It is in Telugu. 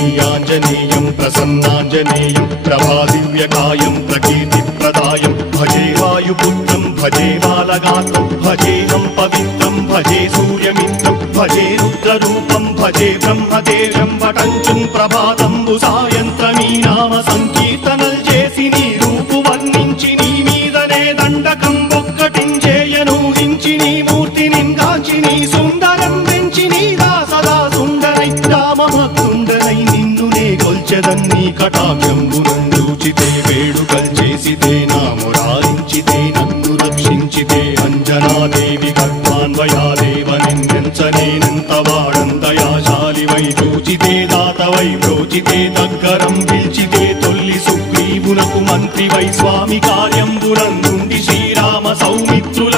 आञ्जनेयं प्रसन्नाञ्जनेयं प्रभादिव्यकायं प्रकीर्तिप्रदायं भजे वायुपुत्रं भजे बालगात्रं भजेऽहं पवित्रं भजे सूर्यमित्रं भजे रुद्ररूपं भजे ब्रह्मदेवं वटञ्चुं प्रभाతంబు సాయంత్రమీ నామ సంకీర్తనల్ చేసి నీ రూపు వర్ణించి నీ మీదనే దండకం ఒక్కటించేయనూహించి నీ మూర్తిని గాంచి నీ సుందరం పెంచి నీ దాసదా సుందరై రామభక్తుండనై నిన్నునే గొల్చెదన్ని కటాక్షంబునందూచితే వేడుకల్ చేసితే నా మురారించితే నన్ను రక్షించితే అంజనాదేవి గర్భాన్వయాదేవనెంచనేనంత వాడందయాశాలివై చూచితే దాతవై బ్రోచితే దగ్గరం పిల్చితే తొల్లి సుగ్రీవునకు మంత్రివై స్వామి కార్యంబునందుండి శ్రీరామ సౌమిత్రుల